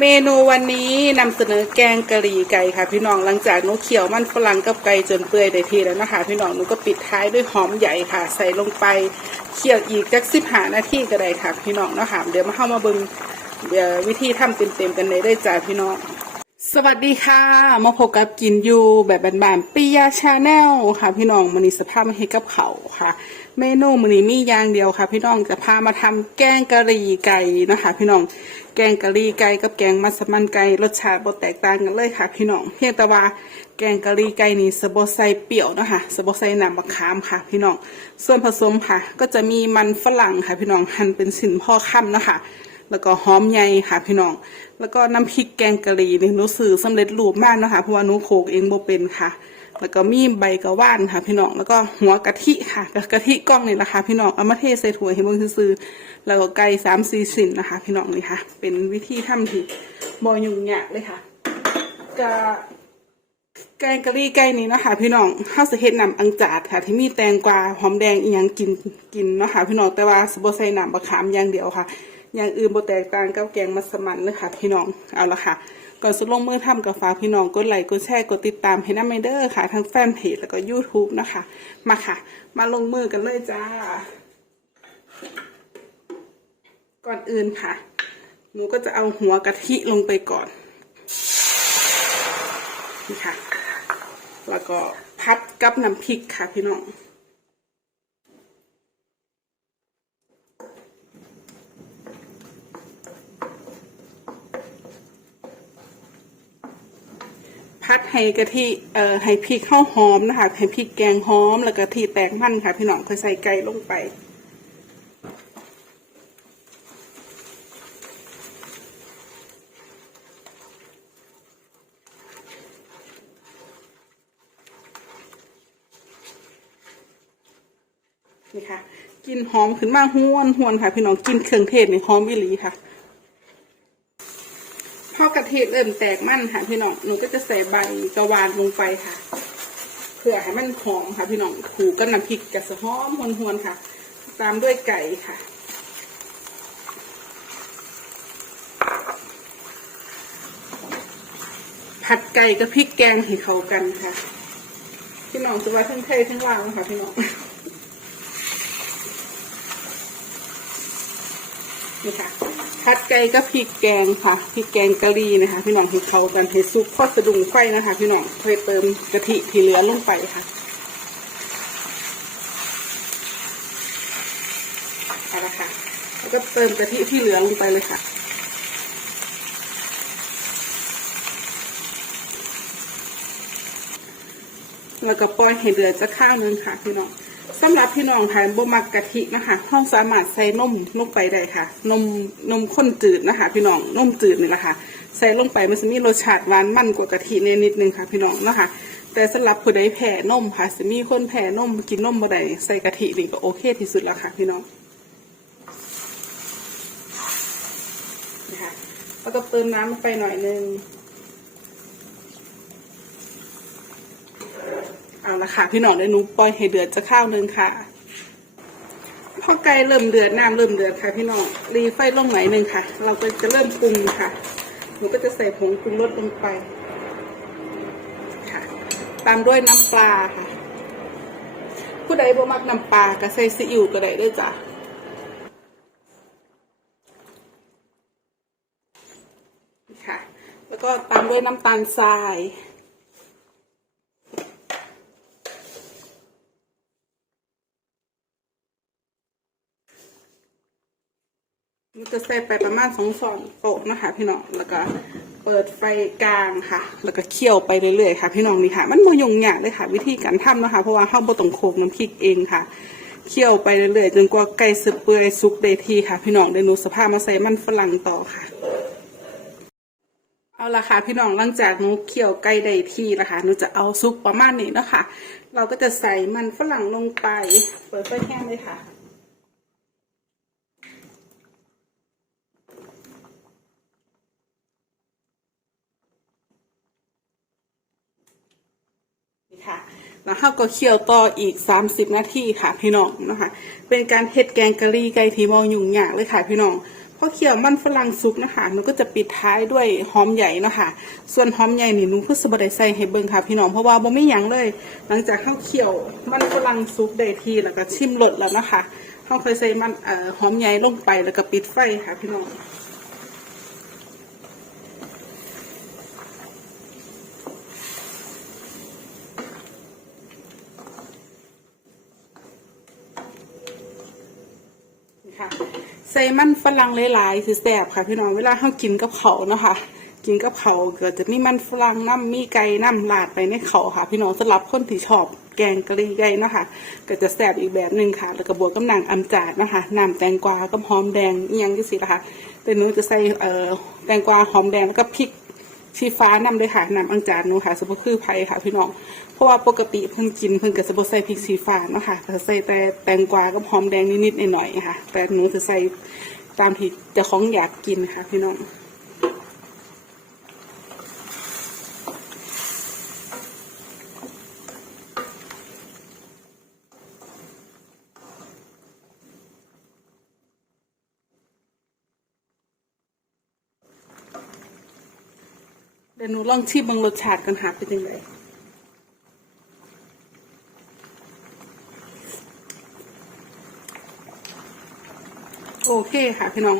เมนูวันนี้นำเสนอแกงกะหรี่ไก่ค่ะ พี่น้องหลังจากหนูเคี่ยวมันฝรั่งกับไก่จนเปื่อยได้ทีแล้วนะคะ พี่น้องหนูก็ปิดท้ายด้วยหอมใหญ่ค่ะ ใส่ลงไปเคี่ยวอีกจักสิบหานาทีก็ได้ค่ะ พี่น้องเนาะค่ะเดี๋ยวมาเข้ามาเบิ่งเดี๋ยววิธีทำเต็มๆกันเลยได้จ้าพี่น้อง สวัสดีค่ะ มาพบกับกินยูแบบบานๆปิยาชาแนลค่ะ พี่น้องมันนี้สภาพมาให้กับเขาค่ะ เมนูมันนี้มีอย่างเดียวค่ะ พี่น้องจะพามาทำแกงกะหรี่ไก่นะคะ พี่น้องแกงกะหรี่ไก่กับแกงมัสมั่นไก่รสชาติบ่แตกต่างกันเลยค่ะ พี่น้องเพียงแต่ว่าแกงกะหรี่ไก่นี่สะบใส่เปรี้ยวนะคะสะบใส่น้ำมะขามค่ะ พี่น้องส่วนผสมค่ะ ก็จะมีมันฝรั่งค่ะ พี่น้องหั่นเป็นสินพ่อค่ำนะคะ แล้วก็หอมใหญ่ค่ะพี่น้อง แล้วก็น้ำพริกแกงกะหรี่นี่หนูซื้อสำเร็จรูปมากเนาะคะเพราะว่าหนูโขกเองบ่เป็นค่ะ แล้วก็มีใบกระว่านค่ะ พี่น้อง แล้วก็หัวกะทิค่ะกะทิกล้องนี่แหละค่ะพี่น้องเอามาเทใส่ถ้วให้เบิ่งซื่อแล้วก็ไก่สามสี่สินนะคะ พี่น้องนี่ค่ะ เป็นวิธีทำที่บ่ยุ่งยากเลยค่ะกะแกงกะหรี่ไก่นี้นะคะพี่น้องข้าวสเฮ็ดน้ำอังจาดค่ะ ที่มีแตงกวาหอมแดงอีหยังกินกินเนาะค่ะพี่น้องแต่ว่าสบใส่น้ำบะขามอย่างเดียวค่ะ อย่างอื่นบ่แตกต่างกับแกงมัสมั่นเลยค่ะ พี่น้องเอาละค่ะก่อนสุดลงมือทำกับฝาพี่น้องกดไลค์กดแชร์กดติดตามให้น้ำไมเดอร์ค่ะ ทั้งแฟนเพจแล้วก็ YouTube นะคะ มาค่ะ มาลงมือกันเลยจ้า ก่อนอื่นค่ะ หนูก็จะเอาหัวกะทิลงไปก่อนนี่ค่ะ แล้วก็พัดกับน้ำพริกค่ะพี่น้อง พัดให้กะทิเอ่อให้พริกข้าวหอมนะคะให้พริกแกงหอม แล้วกะทิแตกมันค่ะ พี่น้องค่อยใส่ไก่ลงไปนี่ค่ะกลินหอมขึ้นมาห้วนหวนค่ะ พี่น้องกลินเครื่องเทศนี่หอมอิหลีค่ะ พอกระเทียมเริ่มแตกมันค่ะพี่น้องหนูก็จะใส่ใบกระวานลงไปค่ะเพื่อให้มันหอมค่ะพี่น้องถูกับน้ำพริกกระสหอมหวนหวนๆค่ะ ตามด้วยไก่ค่ะผัดไก่กับพริกแกงให้เข้ากันค่ะ พี่น้องจะว่าทั้งไทยทั้งลาวค่ะพี่น้อง นี่ค่ะผัดไก่กับพริกแกงค่ะพริกแกงกะหรี่นะคะ พี่น้องให้เขากันให้ซุปพอสะดุงไฟนะคะ พี่น้องค่อยเติมกะทิที่เหลือลงไปค่ะเอาละค่ะ แล้วก็เติมกะทิที่เหลือลงไปเลยค่ะแล้วก็ปล่อยให้เดือดจะข้าวนึงค่ะพี่น้อง สำหรับพี่น้องทานบ่มักกะทินะคะห้องสามารถใส่นมลงไปได้ค่ะ นมนมข้นจืดนะคะ พี่น้องนมจืดนี่แหละค่ะ ใส่ลงไปมันจะมีรสชาติหวานมันกว่ากะทิแน่นิดนึงค่ะ พี่น้องนะคะ แต่สำหรับผู้ใดแพ้นมค่ะจะมีคนแพ้นมกินนมบ่ได้ใส่กะทินี่ก็โอเคที่สุดแล้วค่ะ พี่น้องนะคะแล้วก็เติมน้ำลงไปหน่อยนึง เอาละค่ะ พี่น้องได้หนูปล่อยให้เดือดจะข้าวหนึงค่ะพอไก่เริ่มเดือดน้ำเริ่มเดือดค่ะ พี่น้องรีไฟลงหน่อยหนึ่งค่ะ เราก็จะเริ่มปรุงค่ะหนูก็จะใส่ผงปรุงรสลงไปค่ะ ตามด้วยน้ำปลาค่ะ ผู้ใดบ่มักน้ำปลาก็ใส่ซีอิ๊วก็ได้ด้วยจ้ะค่ะ แล้วก็ตามด้วยน้ำตาลทราย มันจะ ใส่ไปประมาณสองช้อนโต๊ะนะคะ พี่น้องแล้วก็เปิดไฟกลางค่ะ แล้วก็เคี่ยวไปเรื่อยๆค่ะ พี่น้องนี่ค่ะ มันบ่ยุ่งยากเลยค่ะ วิธีการทำนะคะ เพราะว่าเฮาบ่ต้องโขลกน้ำพริกเองค่ะเคี่ยวไปเรื่อยๆจนกว่าไก่สึกเปื่อยสุกได้ทีค่ะ พี่น้องเดี๋ยวหนูสภาพมาใส่มันฝรั่งต่อค่ะ เอาละค่ะ พี่น้องหลังจากนูเคี่ยวไก่ได้ทีนะคะนูจะเอาซุปประมาณนี้นะคะ เราก็จะใส่มันฝรั่งลงไป เปิดไฟแห้งเลยค่ะ ค่ะแล้วเราก็เคี่ยวต่ออีก 30 นาทีค่ะพี่น้องนะคะเป็นการเฮ็ดแกงกะหรี่ไก่ที่มองยุ่งยากเลยค่ะพี่น้องพอเคี่ยวมันฝรั่งสุกนะคะหนูก็จะปิดท้ายด้วยหอมใหญ่นะคะส่วนหอมใหญ่นี่หนูเพื่อสบได้ใส่ให้เบิ่งค่ะพี่น้องเพราะว่าบ่ไม่ยั้งเลย หลังจากเข้าเคี่ยวมันฝรั่งสุกได้ทีแล้วก็ชิมรสแล้วนะคะเขาเคยใส่มันเอ่อหอมใหญ่ลงไปแล้วก็ปิดไฟค่ะพี่น้อง ค่ะ ใส่มันฝรั่งหลายๆคือแซบค่ะพี่น้องเวลาเขากินกับเขาเนาะค่ะกินกับเขาวก็จะมีมันฝรั่งน้ำมีไก่น้ำลาดไปในเขาค่ะ พี่น้องสำหรับคนที่ชอบแกงกะหรี่ไก่เนาะค่ะก็จะแซ่บอีกแบบหนึ่งค่ะ แล้วก็บวกกับหนังอำจาดนะคะน้ำแตงกวากับหอมแดงเอียังที่สินะคะแต่หนูจะใส่เอ่อแตงกวาหอมแดงแล้วก็พริก ชีฟ้านำเลยค่ะนำอังจานหนูค่ะสมบูคือไผ่ค่ะพี่น้องเพราะว่าปกติเพิ่งกินเพิ่งกับสมบูใส่พริกชีฟ้าเนาะค่ะจะใส่แต่แตงกวากับหอมแดงนิดๆหน่อยๆค่ะ แต่หนูจะใส่ตามที่จะของอยากกินค่ะพี่น้อง ดี๋ยวหนูลองชิมบางรสชาติกันค่ะเป็นยังไงโอเคค่ะพี่น้อง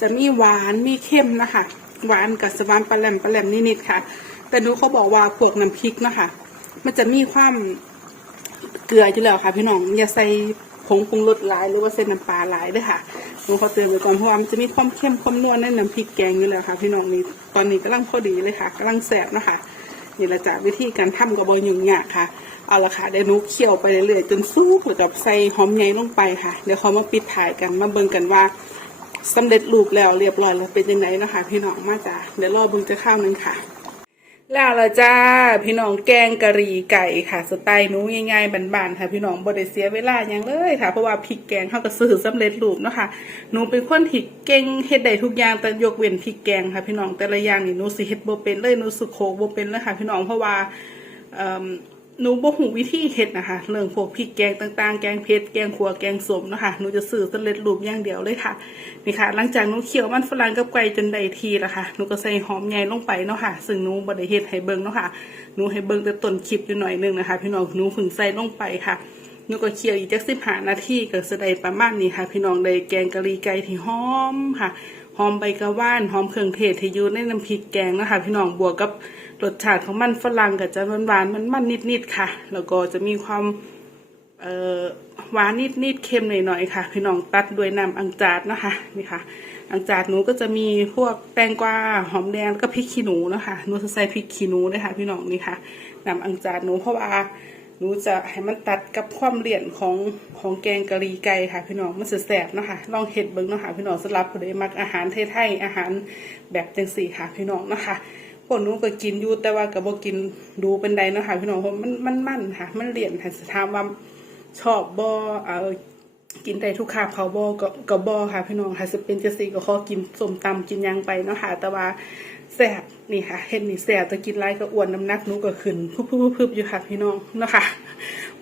จะมีหวานมีเข้มนะคะ หวานกับสวานปลาแหลมปลาแหลมนิดๆค่ะ แต่หนูเขาบอกว่าพวกน้ำพริกนะคะ มันจะมีความเกลืออยู่แล้วค่ะ พี่น้องอย่าใส่ผงปรุงรสหลายหรือว่าใส่น้ำปลาหลายด้วยค่ะ หนูขอเตือนไว้ก่อนเพราะว่ามันจะมีความเข้มความนัวในน้ำพริกแกงอยู่แล้วค่ะ พี่น้องนี่ตอนนี้กำลังพอดีเลยค่ะกำลังแสบนะคะนี่แหละจ้ะวิธีการทำกับบอยยุ่งยากค่ะเอาละค่ะเดี๋ยวนุเคี่ยวไปเรื่อยๆจนสุกแล้วกับใส่หอมใหญ่ลงไปค่ะ เดี๋ยวเขามาปิดถ่ายกันมาเบิ่งกันว่าสำเร็จรูปแล้วเรียบร้อยแล้วเป็นยังไงนะคะพี่น้องมาจ้ะเดี๋ยวรอเบิ่งจะข้าวนึงค่ะ แล้วละจ้า พี่น้องแกงกะหรี่ไก่ค่ะ สไตล์นูง่ายๆบานๆค่ะ พี่น้องบ่ได้เสียเวลาอย่างเลยค่ะ เพราะว่าพริกแกงเขาก็ซื้อสำเร็จรูปเนาะค่ะหนูเป็นคนที่เก่งเฮ็ดได้ทุกอย่างแต่ยกเว้นพริกแกงค่ะ พี่น้องแต่ละอย่างนี่หนูสิเฮ็ดบ่เป็นเลยหนูสุโคบ่เป็นเลยค่ะ พี่น้องเพราะว่าเอ่อ หนูบ่หูวิธีเฮ็ดนะคะเรื่องพวกพริกแกงต่างๆ แกงเผ็ดแกงขัวแกงสมนะคะหนูจะซื้อสำเร็จรูปอย่างเดียวเลยค่ะนี่ค่ะ หลังจากหนูเคี่ยวมันฝรั่งกับไก่จนได้ทีแล้วค่ะหนูก็ใส่หอมใหญ่ลงไปเนาะค่ะ ซึ่งหนูบ่ได้เฮ็ดให้เบิ่งเนาะค่ะหนูให้เบิ่งแต่ต้นคลิปอยู่หน่อยนึงนะคะ พี่น้องหนูเพิ่งใส่ลงไปค่ะหนูก็เคี่ยวอีกจัก15นาทีก็จะได้ประมาณนี้ค่ะ พี่น้องได้แกงกะหรี่ไก่ที่หอมค่ะหอมใบกระว่านหอมเครื่องเทศที่อยู่ในน้ำพริกแกงนะคะ พี่น้องบวกกับ รสชาติของมันฝรั่งก็จะหวานๆมันมันนิดๆค่ะ แล้วก็จะมีความเออหวานนิดๆเค็มหน่อยๆค่ะ พี่น้องตัดด้วยน้ำอังจาดนะคะนี่ค่ะ อังจาดหนูก็จะมีพวกแตงกวาหอมแดงแล้วก็พริกขี้หนูนะคะหนูจะใส่พริกขี้หนูด้วยค่ะ พี่น้องนี่ค่ะน้ำอังจาดหนูเพราะว่าหนูจะให้มันตัดกับความเลี่ยนของของแกงกะหรี่ไก่ค่ะ พี่น้องมันจะแสบเนาะคะลองเห็ดเบิ้งเนาะค่ะพี่น้องสำหรับผู้ใดมักอาหารไทยๆอาหารแบบจังสี่ค่ะ พี่น้องเนาะค่ะ พวกหนูก็กินอยู่แต่ว่าก็บ่กินดูเป็นใดเนาะค่ะพี่น้องเพราะมันมันมันค่ะ มันเลี่ยนค่ะถามว่าชอบบ่เออกินได้ทุกคาบเขาบอก็บอค่ะพี่น้องค่ะจะเป็นจะสีก็ขอกินส้มตำกินยังไปเนาะค่ะแต่ว่าแสบนี่ค่ะ เห็นนี่แสบแต่กินไรก็อ้วนน้ำหนักหนูก็ขึ้นพึบพึบพึบอยู่ค่ะพี่น้องเนาะค่ะ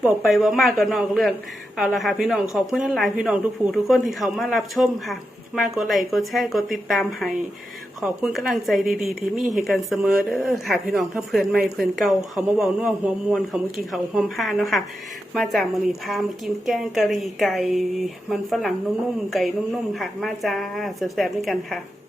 บอกไปว่ามากก็นอกเรื่องเอาละค่ะพี่น้องขอบคุณหลายพี่น้องทุกผู้ทุกคนที่เขามารับชมค่ะ มากกดไลค์กดแชร์กดติดตามให้ขอบคุณกำลังใจดีๆ ที่มีให้กันเสมอเด้อค่ะพี่น้องทั้งเพื่อนใหม่เพื่อนเก่าเขามาเบาน่วหัวมวนเขามากินเขาวหอมผ้าเนาะค่ะ มาจากมณีพามากินแกงกะหรี่ไก่ มันฝรั่งนุ่มๆไก่นุ่มๆค่ะ มาจ้าแซ่บๆด้วยกันค่ะ